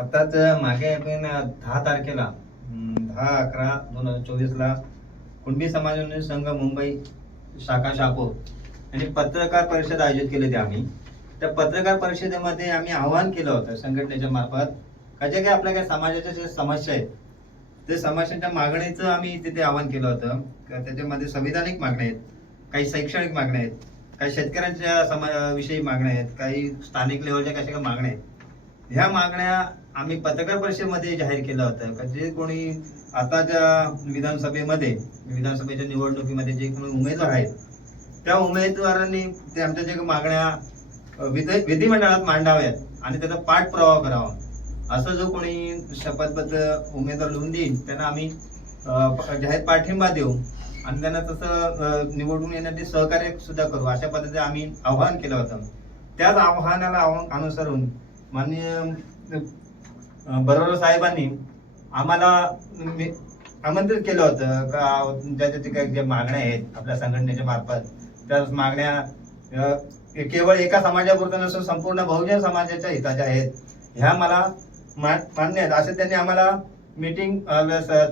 आताच मागे पण दहा तारखेला. दहा अकरा दोन हजार चोवीसला कुणबी समाज उन्नयन संघ मुंबई शाखा शापूर यांनी पत्रकार परिषद आयोजित केली होती आम्ही. त्या पत्रकार परिषदेमध्ये आम्ही आवाहन केलं होतं संघटनेच्या मार्फत का जे काही आपल्या काही समाजाच्या ज्या समस्या आहेत ते समस्यांच्या मागणीचं आम्ही तिथे आवाहन केलं होतं. त्याच्यामध्ये संविधानिक मागण्या आहेत काही शैक्षणिक मागण्या आहेत काही शेतकऱ्यांच्या समा विषयी मागण्या आहेत काही स्थानिक लेवलच्या कशा काही मागण्या आहेत. ह्या मागण्या आम्ही पत्रकार परिषदेमध्ये जाहीर केलं होतं. का जे कोणी आताच्या विधानसभेमध्ये विधानसभेच्या निवडणुकीमध्ये जे कोणी उमेदवार आहेत त्या उमेदवारांनी ते आमच्या ज्या मागण्या विधिमंडळात मांडाव्यात आणि त्याचा पाठपुरावा करावा. असं जो कोणी शपथपत्र उमेदवार लिहून देईल त्यांना आम्ही जाहीर पाठिंबा देऊ आणि त्यांना तसं निवडून येण्यासाठी सहकार्य सुद्धा करू अशा पद्धतीने आम्ही आव्हान केलं होतं. त्याच आव्हानाला आव्हान अनुसरून माननीय बरोबर साहेबांनी आम्हाला मी- आमंत्रित केलं होतं का ज्याच्या ज्या काही ज्या मागण्या आहेत आपल्या संघटनेच्या मार्फत त्या मागण्या केवळ एका समाजापुरतं नसून संपूर्ण बहुजन समाजाच्या हिताच्या आहेत ह्या मला मान्य आहेत. असं त्यांनी आम्हाला मीटिंग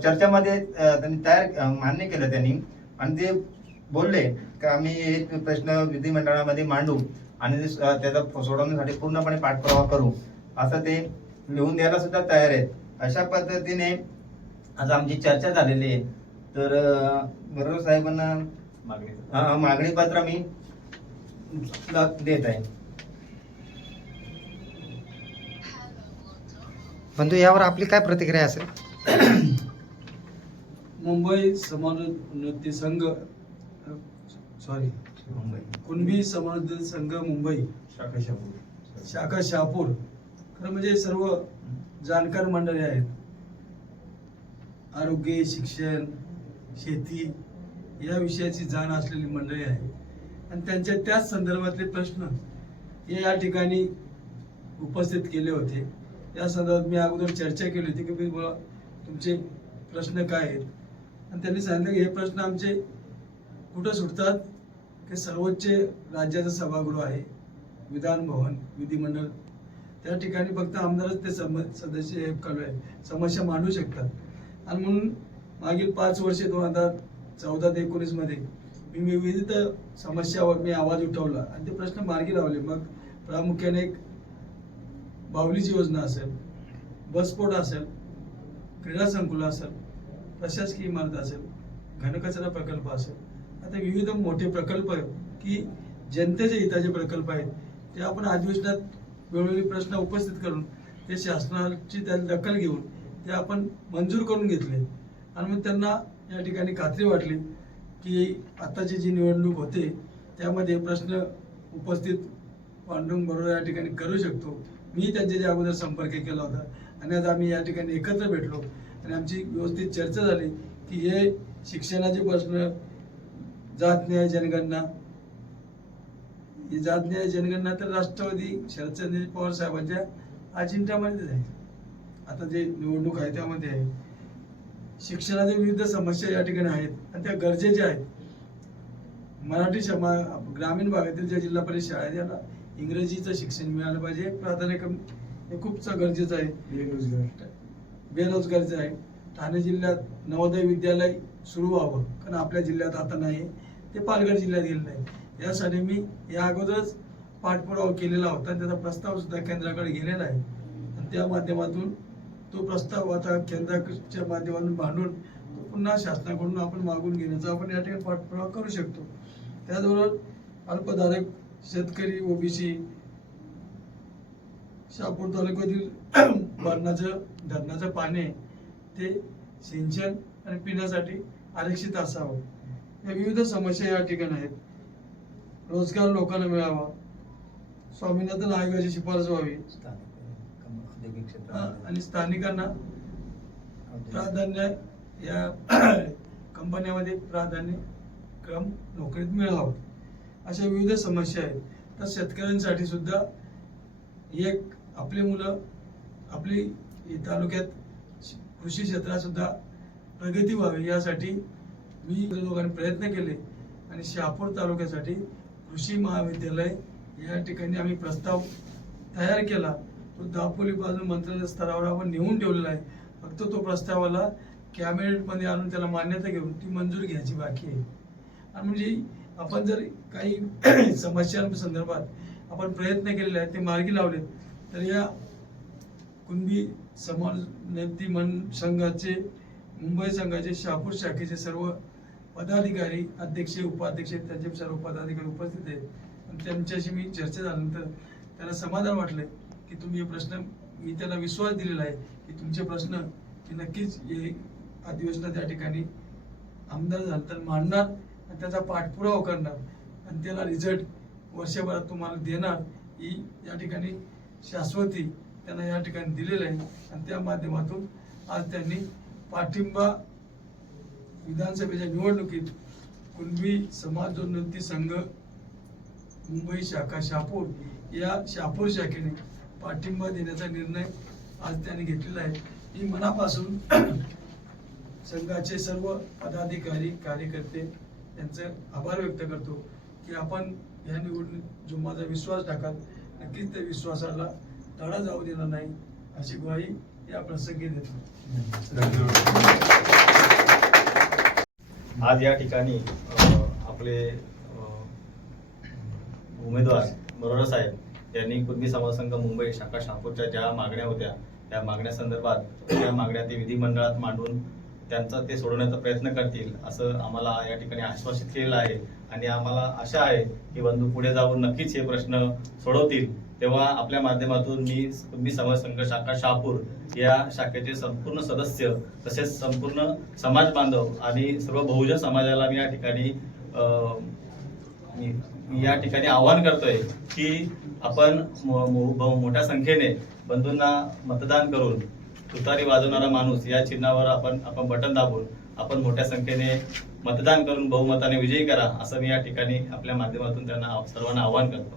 चर्चेमध्ये त्यांनी तयार मान्य केलं त्यांनी. आणि ते बोलले की आम्ही एक प्रश्न विधिमंडळामध्ये मांडू आणि ते स- त्याचा सोडवण्यासाठी पूर्णपणे पाठपुरावा करू. असं ते लिहून द्यायला सुद्धा तयार आहेत. अशा पद्धतीने आज आमची चर्चा झालेली आहे. तर बरोबर साहेबांना मागणी मागणी पत्र मी देत आहे. बंधू यावर आपली काय प्रतिक्रिया असेल? मुंबई समानोन्नती संघ सॉरी मुंबई. कुणबी समानोन्नती संघ मुंबई. शाखा शापूर शाखा शहापूर. खरं म्हणजे सर्व जाणकार मंडळी आहेत. आरोग्य शिक्षण शेती या विषयाची जाण असलेली मंडळी आहे आणि त्यांच्या त्याच संदर्भातले प्रश्न हे या ठिकाणी उपस्थित केले होते. या संदर्भात मी अगोदर चर्चा केली होती की मी तुमचे प्रश्न काय आहेत. आणि त्यांनी सांगितलं की हे प्रश्न आमचे कुठं सुटतात? की सर्वोच्च राज्याचं सभागृह आहे. विधान भवन विधिमंडळ त्या ठिकाणी फक्त आमदारच ते सम सदस्य हे समस्या मांडू शकतात. आणि म्हणून मागील पाच वर्षे दोन हजार चौदा ते एकोणीसमध्ये मी विविध समस्यावर मी आवाज उठवला आणि ते प्रश्न मार्गी लावले. मग प्रामुख्याने एक बाहुलीची योजना असेल बसपोट असेल क्रीडा संकुल असेल प्रशासकीय इमारत असेल घनकचरा प्रकल्प असेल. आता विविध मोठे प्रकल्प की जनतेच्या हिताचे प्रकल्प आहेत ते आपण अधिवेशनात वेळोवेळी प्रश्न उपस्थित करून ते शासनाची त्यात दखल घेऊन ते आपण मंजूर करून घेतले. आणि मग त्यांना या ठिकाणी खात्री वाटली की आत्ताची जी निवडणूक होते त्यामध्ये प्रश्न उपस्थित पांडुरंग बरोबर या ठिकाणी करू शकतो. मी त्यांच्या अगोदर संपर्क केला होता आणि आज आम्ही या ठिकाणी एकत्र भेटलो. आणि आमची व्यवस्थित चर्चा झाली की हे शिक्षणाचे प्रश्न जात न्याय जनगणना ही जात न्याय जनगणना तर राष्ट्रवादी शरदचंद्र पवार साहेबांच्या अजिंठ्यामध्येच आहे आता जे निवडणूक आहे त्यामध्ये आहे शिक्षणाच्या विविध समस्या या ठिकाणी आहेत आणि त्या गरजेच्या आहेत मराठी समा ग्रामीण भागातील ज्या जिल्हा परिषद शाळा आहेत याला इंग्रजीचं शिक्षण मिळालं पाहिजे. प्राधान्यक्रम हे खूपच गरजेचं आहे. बेरोजगार. बेरोजगारीचं आहे. ठाणे जिल्ह्यात नवोदय विद्यालय सुरू व्हावं. कारण आपल्या जिल्ह्यात आता नाही. ते पालघर जिल्ह्यात गेलेलं आहे यासाठी मी या अगोदरच पाठपुरावा केलेला होता. आणि त्याचा प्रस्ताव सुद्धा केंद्राकडे गेलेला आहे. आणि त्या माध्यमातून तो प्रस्ताव आता केंद्राच्या माध्यमातून भांडून तो पुन्हा शासनाकडून आपण मागून घेण्याचा आपण या ठिकाणी पाठपुरावा करू शकतो. त्याचबरोबर अल्पधारक शेतकरी ओबीसी शहापूर तालुक्यातील धरणाचं धरणाचं पाणी ते सिंचन आणि पिण्यासाठी आरक्षित असावं. या विविध समस्या या ठिकाणी आहेत. रोजगार लोकांना मिळावा. स्वामीनाथन आयोगाची शिफारस व्हावी. आणि स्थानिकांना प्राधान्य या कंपन्यामध्ये प्राधान्य क्रम नोकरीत मिळावा. अशा विविध समस्या आहेत. तर शेतकऱ्यांसाठी सुद्धा एक आपली मुलं आपली तालुक्यात कृषी क्षेत्रात सुद्धा प्रगती व्हावी यासाठी मी लोकांनी प्रयत्न केले. आणि शहापूर तालुक्यासाठी कृषी महाविद्यालय या ठिकाणी आम्ही प्रस्ताव तयार केला. तो दापोली बाजू मंत्रालय स्तरावर आपण नेऊन ठेवलेला आहे. फक्त तो प्रस्तावाला कॅबिनेटमध्ये आणून त्याला मान्यता घेऊन ती मंजूर घ्यायची बाकी आहे. आणि म्हणजे आपण जर काही समस्यांसंदर्भात आपण प्रयत्न केलेले आहेत ते मार्गी लावलेत तर या कुणबी समाज नेती मन संघाचे मुंबई संघाचे शहापूर शाखेचे सर्व पदाधिकारी अध्यक्ष उपाध्यक्ष त्यांचे सर्व पदाधिकारी उपस्थित आहेत. आणि त्यांच्याशी मी चर्चा झाल्यानंतर त्यांना समाधान वाटलं की तुम्ही हे प्रश्न मी त्यांना विश्वास दिलेला आहे की तुमचे प्रश्न मी नक्कीच हे अधिवेशनात त्या ठिकाणी आमदार झाल्यानंतर तर मांडणार आणि त्याचा पाठपुरावा करणार आणि त्याला रिझल्ट वर्षभरात तुम्हाला देणार ही या ठिकाणी शाश्वती त्यांना या ठिकाणी दिलेलं आहे. आणि त्या माध्यमातून आज त्यांनी पाठिंबा विधानसभेच्या निवडणुकीत कुणबी समाजोन्नती संघ मुंबई शाखा शापूर या शापूर शाखेने पाठिंबा देण्याचा निर्णय आज त्यांनी घेतलेला आहे. मी मनापासून संघाचे सर्व पदाधिकारी कार्यकर्ते यांचं आभार व्यक्त करतो की आपण या निवडणूक जो माझा विश्वास टाकाल नक्कीच त्या विश्वासाला तडा जाऊ देणार नाही अशी ग्वाही या प्रसंगी देतो. आज या ठिकाणी आपले उमेदवार बरोबर साहेब यांनी कुणबी समाजसंघ मुंबई शाखा शहापूरच्या ज्या मागण्या होत्या त्या मागण्या संदर्भात त्या मागण्या ते विधिमंडळात मांडून त्यांचा ते सोडवण्याचा प्रयत्न करतील असं आम्हाला या ठिकाणी आश्वासित केलेलं आहे. आणि आम्हाला आशा आहे की बंधू पुढे जाऊन नक्कीच हे प्रश्न सोडवतील. तेव्हा आपल्या माध्यमातून मी मी समाज संघ शाखा शहापूर या शाखेचे संपूर्ण सदस्य तसेच संपूर्ण समाज बांधव आणि सर्व बहुजन समाजाला मी या ठिकाणी या ठिकाणी आवाहन करतोय की आपण मोठ्या संख्येने बंधूंना मतदान करून तुतारी वाजवणारा माणूस या चिन्हावर आपण आपण बटन दाबून आपण मोठ्या संख्येने मतदान करून बहुमताने विजयी करा असं मी या ठिकाणी आपल्या माध्यमातून त्यांना सर्वांना आवाहन करतो.